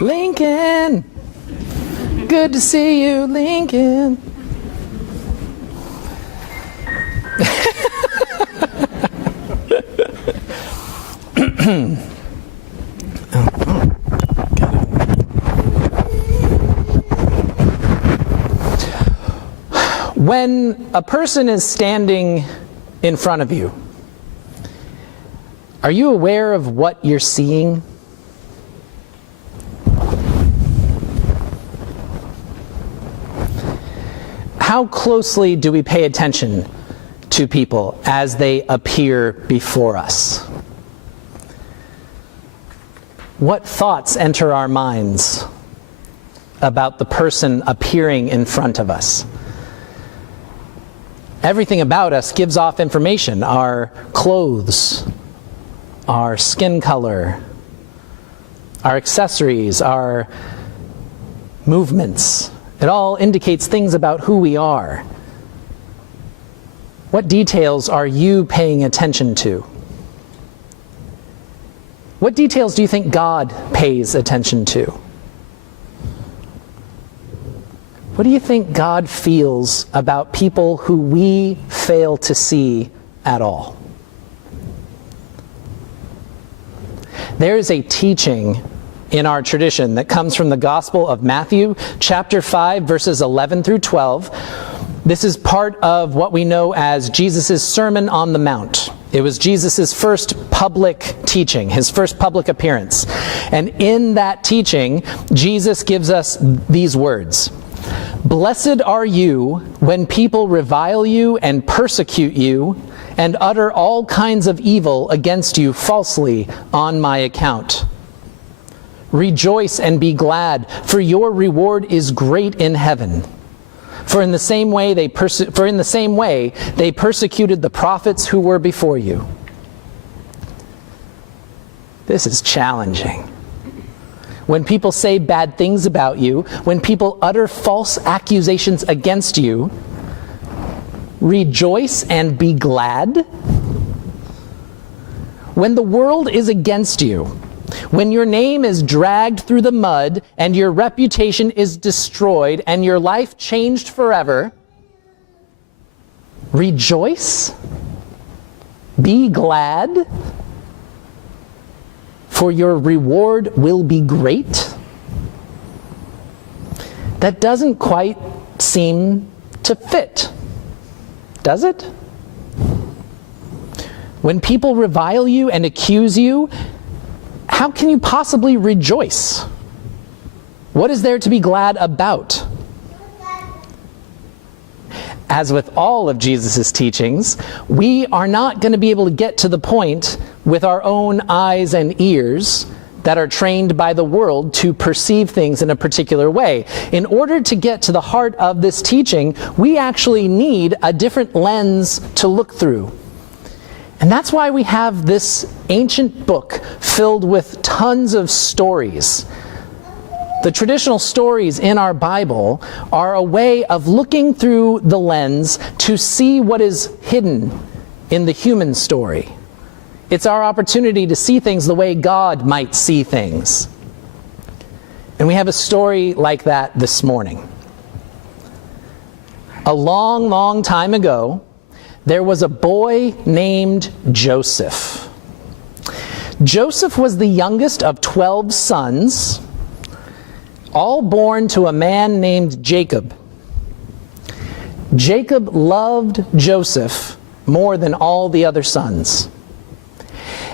Lincoln! Good to see you, Lincoln. When a person is standing in front of you, are you aware of what you're seeing? How closely do we pay attention to people as they appear before us? What thoughts enter our minds about the person appearing in front of us? Everything about us gives off information. Our clothes, our skin color, our accessories, our movements. It all indicates things about who we are. What details are you paying attention to? What details do you think God pays attention to? What do you think God feels about people who we fail to see at all? There is a teaching in our tradition that comes from the Gospel of Matthew, chapter 5, verses 11 through 12. This is part of what we know as Jesus' Sermon on the Mount. It was Jesus' first public teaching, his first public appearance. And in that teaching, Jesus gives us these words. Blessed are you when people revile you and persecute you and utter all kinds of evil against you falsely on my account. Rejoice and be glad, for your reward is great in heaven. For in the same way they persecuted the prophets who were before you. This is challenging. When people say bad things about you, when people utter false accusations against you, rejoice and be glad. When the world is against you, when your name is dragged through the mud and your reputation is destroyed and your life changed forever, rejoice, be glad, for your reward will be great. That doesn't quite seem to fit, does it? When people revile you and accuse you, how can you possibly rejoice? What is there to be glad about? As with all of Jesus' teachings, we are not going to be able to get to the point with our own eyes and ears that are trained by the world to perceive things in a particular way. In order to get to the heart of this teaching, we actually need a different lens to look through. And that's why we have this ancient book filled with tons of stories. The traditional stories in our Bible are a way of looking through the lens to see what is hidden in the human story. It's our opportunity to see things the way God might see things. And we have a story like that this morning. A long, long time ago, there was a boy named Joseph. Joseph was the youngest of 12 sons, all born to a man named Jacob. Jacob loved Joseph more than all the other sons.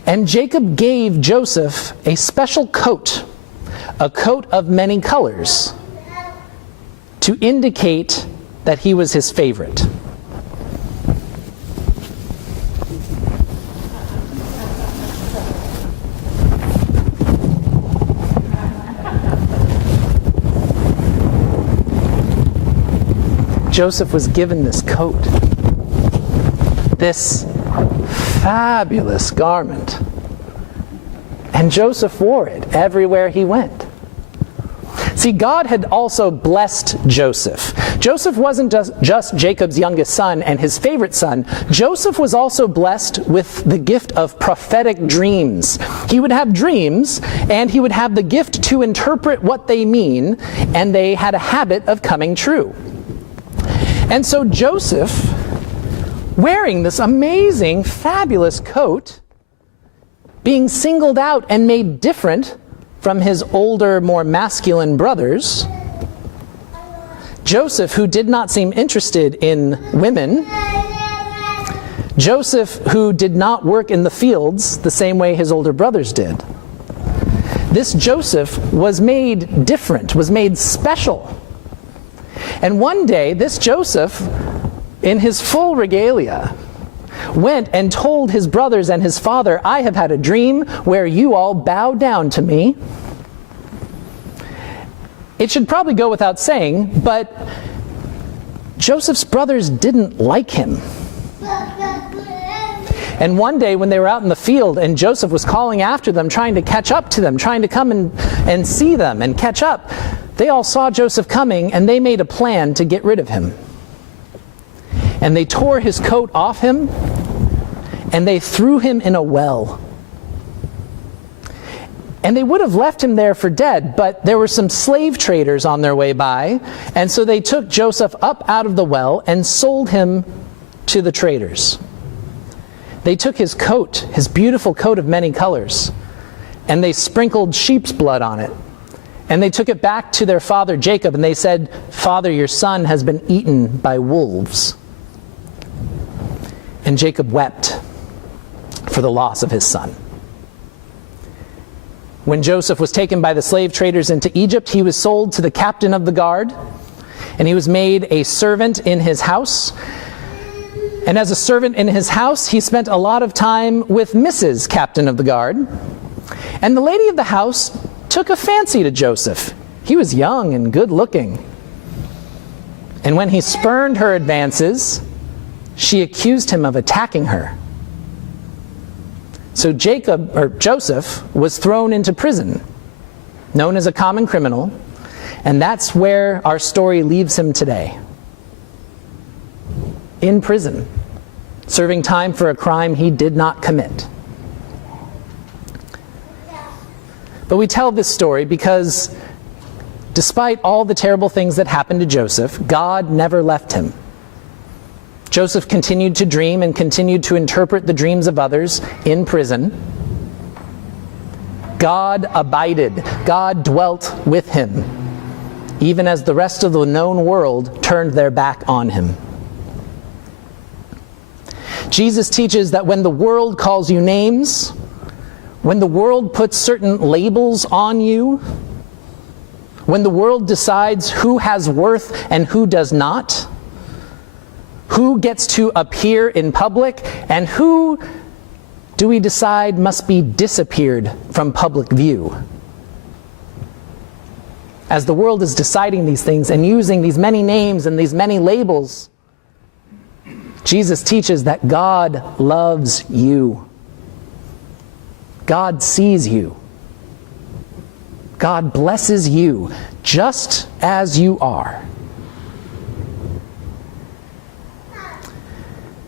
And Jacob gave Joseph a special coat, a coat of many colors, to indicate that he was his favorite. Joseph was given this coat, this fabulous garment, and Joseph wore it everywhere he went. See, God had also blessed Joseph. Joseph wasn't just Jacob's youngest son and his favorite son. Joseph was also blessed with the gift of prophetic dreams. He would have dreams, and he would have the gift to interpret what they mean, and they had a habit of coming true. And so Joseph, wearing this amazing, fabulous coat, being singled out and made different from his older, more masculine brothers, Joseph, who did not seem interested in women, Joseph, who did not work in the fields the same way his older brothers did. This Joseph was made different, was made special. And one day, this Joseph, in his full regalia, went and told his brothers and his father, "I have had a dream where you all bow down to me." It should probably go without saying, but Joseph's brothers didn't like him. And one day when they were out in the field and Joseph was calling after them, trying to catch up to them, trying to come and see them and catch up, they all saw Joseph coming and they made a plan to get rid of him. And they tore his coat off him and they threw him in a well. And they would have left him there for dead, but there were some slave traders on their way by, and so they took Joseph up out of the well and sold him to the traders. They took his coat, his beautiful coat of many colors, and they sprinkled sheep's blood on it. And they took it back to their father Jacob, and they said, "Father, your son has been eaten by wolves." And Jacob wept for the loss of his son. When Joseph was taken by the slave traders into Egypt, he was sold to the captain of the guard, and he was made a servant in his house. And as a servant in his house, he spent a lot of time with Mrs. Captain of the Guard. And the lady of the house took a fancy to Joseph. He was young and good looking. And when he spurned her advances, she accused him of attacking her. So Joseph was thrown into prison, known as a common criminal, and that's where our story leaves him today. In prison, serving time for a crime he did not commit. But we tell this story because despite all the terrible things that happened to Joseph, God never left him. Joseph continued to dream and continued to interpret the dreams of others in prison. God abided. God dwelt with him, even as the rest of the known world turned their back on him. Jesus teaches that when the world calls you names, when the world puts certain labels on you, when the world decides who has worth and who does not, who gets to appear in public, and who do we decide must be disappeared from public view? As the world is deciding these things and using these many names and these many labels, Jesus teaches that God loves you. God sees you. God blesses you just as you are.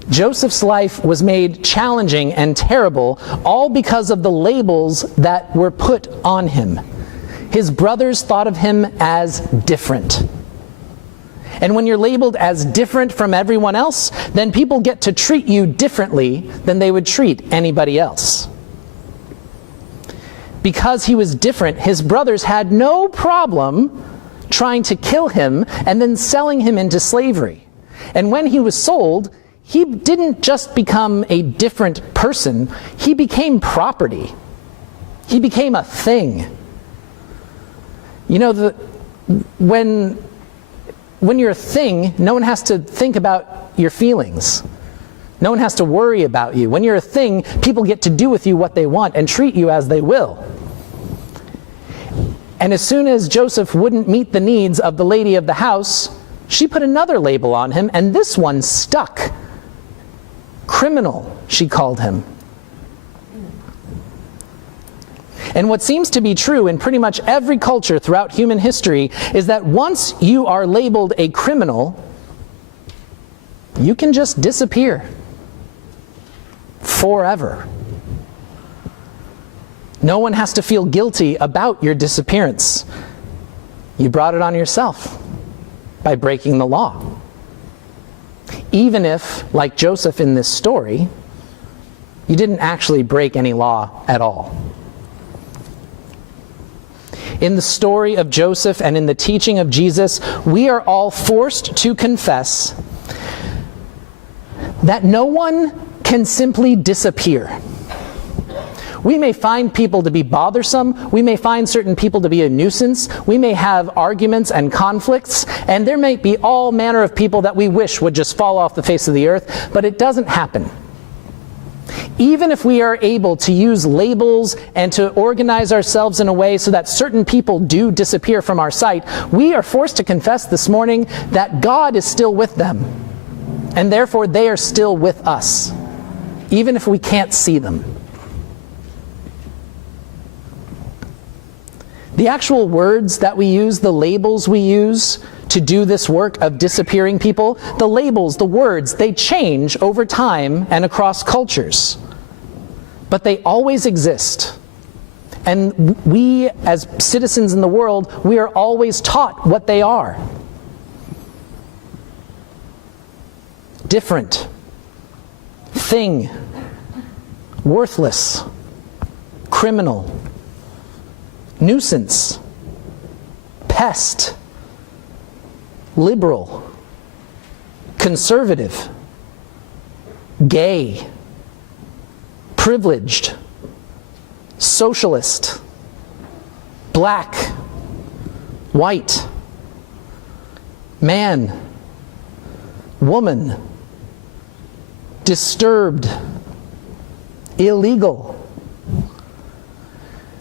Joseph's life was made challenging and terrible, all because of the labels that were put on him. His brothers thought of him as different. And when you're labeled as different from everyone else, then people get to treat you differently than they would treat anybody else. Because he was different, his brothers had no problem trying to kill him and then selling him into slavery. And when he was sold, he didn't just become a different person, he became property. He became a thing. You know, when you're a thing, no one has to think about your feelings. No one has to worry about you. When you're a thing, people get to do with you what they want and treat you as they will. And as soon as Joseph wouldn't meet the needs of the lady of the house, she put another label on him, and this one stuck. Criminal, she called him. And what seems to be true in pretty much every culture throughout human history is that once you are labeled a criminal, you can just disappear forever. No one has to feel guilty about your disappearance. You brought it on yourself by breaking the law. Even if, like Joseph in this story, you didn't actually break any law at all. In the story of Joseph and in the teaching of Jesus, we are all forced to confess that no one can simply disappear. We may find people to be bothersome, we may find certain people to be a nuisance, we may have arguments and conflicts, and there may be all manner of people that we wish would just fall off the face of the earth, but it doesn't happen. Even if we are able to use labels and to organize ourselves in a way so that certain people do disappear from our sight, we are forced to confess this morning that God is still with them, and therefore they are still with us, even if we can't see them. The actual words that we use, the labels we use to do this work of disappearing people, the labels, the words, they change over time and across cultures. But they always exist. And we, as citizens in the world, we are always taught what they are. Different, thing, worthless, criminal, nuisance, pest, liberal, conservative, gay, privileged, socialist, black, white, man, woman, disturbed, illegal.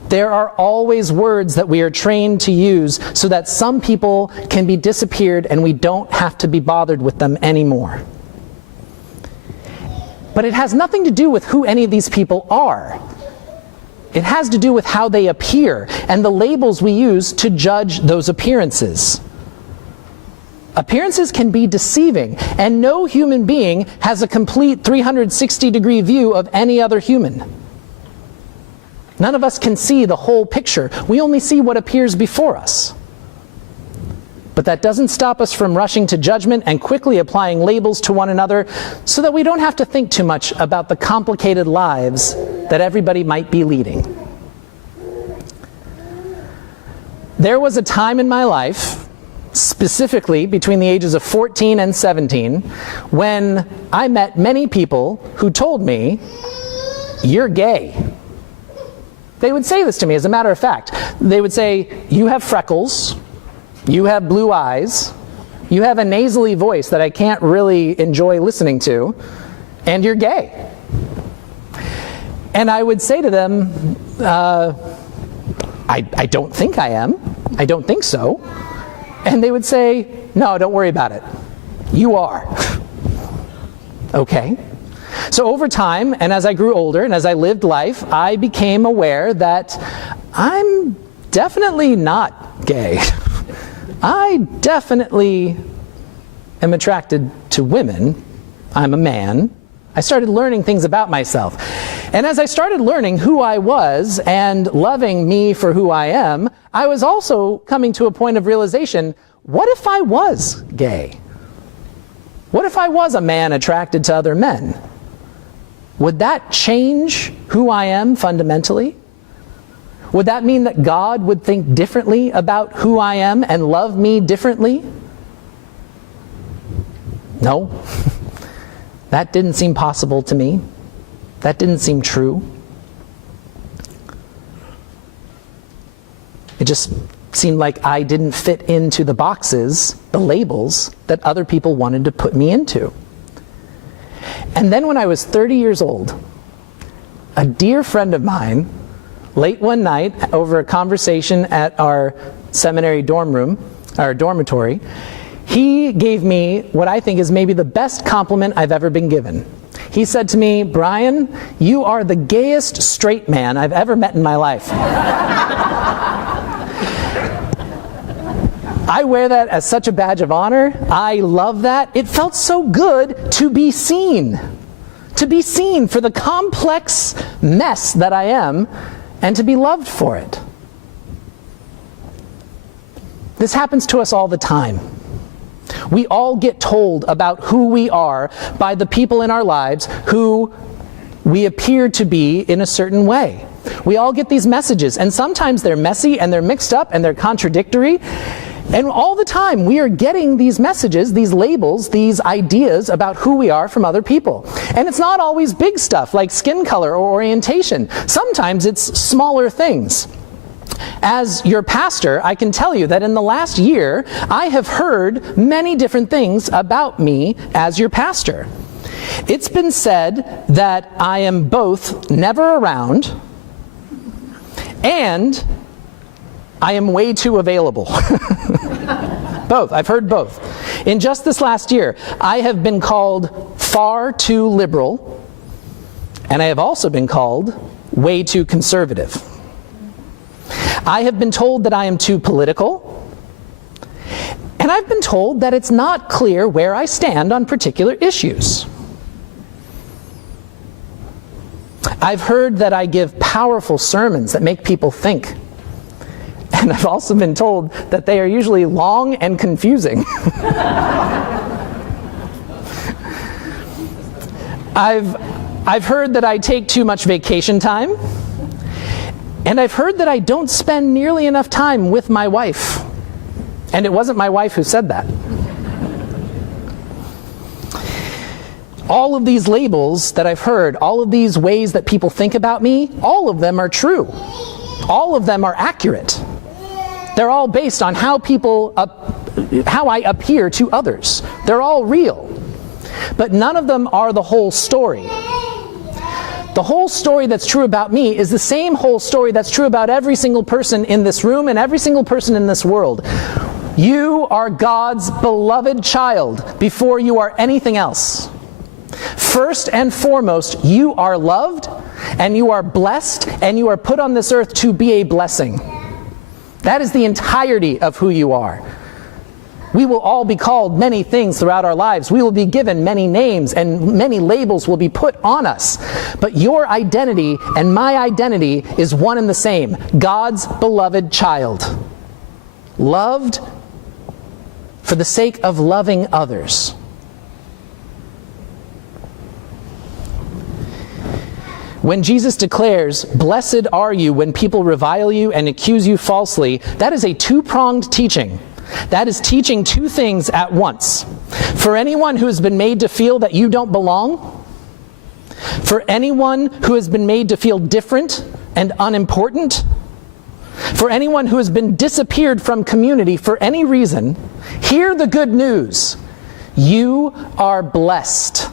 There are always words that we are trained to use so that some people can be disappeared and we don't have to be bothered with them anymore. But it has nothing to do with who any of these people are. It has to do with how they appear and the labels we use to judge those appearances. Appearances can be deceiving, and no human being has a complete 360-degree view of any other human. None of us can see the whole picture. We only see what appears before us. But that doesn't stop us from rushing to judgment and quickly applying labels to one another so that we don't have to think too much about the complicated lives that everybody might be leading. There was a time in my life, specifically between the ages of 14 and 17, when I met many people who told me, "You're gay." They would say this to me as a matter of fact. They would say, "You have freckles, you have blue eyes, you have a nasally voice that I can't really enjoy listening to, and you're gay." And I would say to them, I don't think I am. I don't think so. And they would say, "No, don't worry about it. You are." Okay. So over time, and as I grew older, and as I lived life, I became aware that I'm definitely not gay. I definitely am attracted to women. I'm a man. I started learning things about myself. And as I started learning who I was and loving me for who I am, I was also coming to a point of realization, what if I was gay? What if I was a man attracted to other men? Would that change who I am fundamentally? Would that mean that God would think differently about who I am and love me differently? No. That didn't seem possible to me. That didn't seem true. It just seemed like I didn't fit into the boxes, the labels, that other people wanted to put me into. And then when I was 30 years old, a dear friend of mine, late one night over a conversation at our seminary dormitory, he gave me what I think is maybe the best compliment I've ever been given. He said to me, "Brian, you are the gayest straight man I've ever met in my life." I wear that as such a badge of honor. I love that. It felt so good to be seen. To be seen for the complex mess that I am, and to be loved for it. This happens to us all the time. We all get told about who we are by the people in our lives who we appear to be in a certain way. We all get these messages, and sometimes they're messy, and they're mixed up, and they're contradictory. And all the time we are getting these messages, these labels, these ideas about who we are from other people. And it's not always big stuff like skin color or orientation. Sometimes it's smaller things. As your pastor, I can tell you that in the last year, I have heard many different things about me as your pastor. It's been said that I am both never around and I am way too available. Both. I've heard both. In just this last year, I have been called far too liberal, and I have also been called way too conservative. I have been told that I am too political, and I've been told that it's not clear where I stand on particular issues. I've heard that I give powerful sermons that make people think. And I've also been told that they are usually long and confusing. I've heard that I take too much vacation time. And I've heard that I don't spend nearly enough time with my wife. And it wasn't my wife who said that. All of these labels that I've heard, all of these ways that people think about me, all of them are true. All of them are accurate. They're all based on how I appear to others. They're all real. But none of them are the whole story. The whole story that's true about me is the same whole story that's true about every single person in this room and every single person in this world. You are God's beloved child before you are anything else. First and foremost, you are loved, and you are blessed, and you are put on this earth to be a blessing. That is the entirety of who you are. We will all be called many things throughout our lives. We will be given many names, and many labels will be put on us. But your identity and my identity is one and the same. God's beloved child. Loved for the sake of loving others. When Jesus declares, "Blessed are you when people revile you and accuse you falsely," that is a two-pronged teaching. That is teaching two things at once. For anyone who has been made to feel that you don't belong, for anyone who has been made to feel different and unimportant, for anyone who has been disappeared from community for any reason, hear the good news. You are blessed.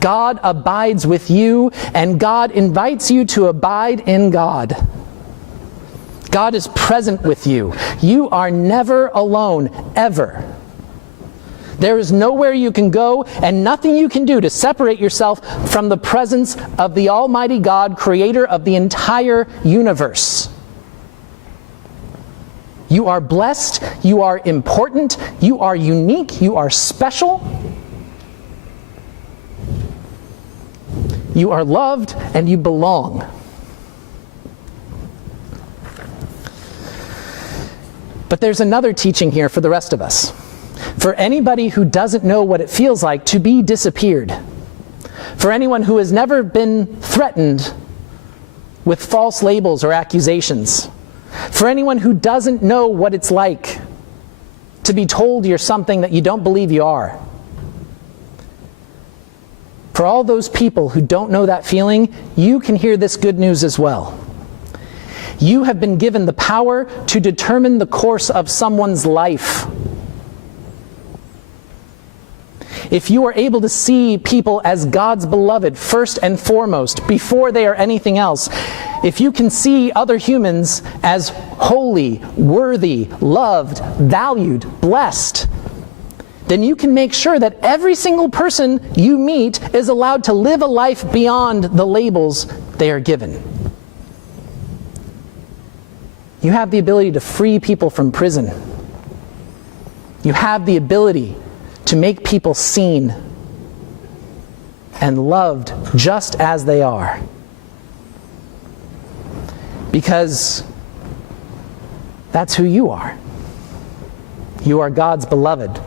God abides with you, and God invites you to abide in God. God is present with you. You are never alone, ever. There is nowhere you can go and nothing you can do to separate yourself from the presence of the Almighty God, creator of the entire universe. You are blessed, you are important, you are unique, you are special. You are loved and you belong. But there's another teaching here for the rest of us. For anybody who doesn't know what it feels like to be disappeared, for anyone who has never been threatened with false labels or accusations, for anyone who doesn't know what it's like to be told you're something that you don't believe you are, for all those people who don't know that feeling, you can hear this good news as well. You have been given the power to determine the course of someone's life. If you are able to see people as God's beloved first and foremost, before they are anything else, if you can see other humans as holy, worthy, loved, valued, blessed, then you can make sure that every single person you meet is allowed to live a life beyond the labels they are given. You have the ability to free people from prison. You have the ability to make people seen and loved just as they are. Because that's who you are. You are God's beloved,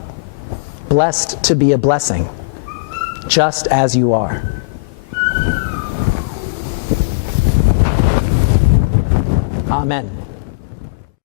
blessed to be a blessing, just as you are. Amen.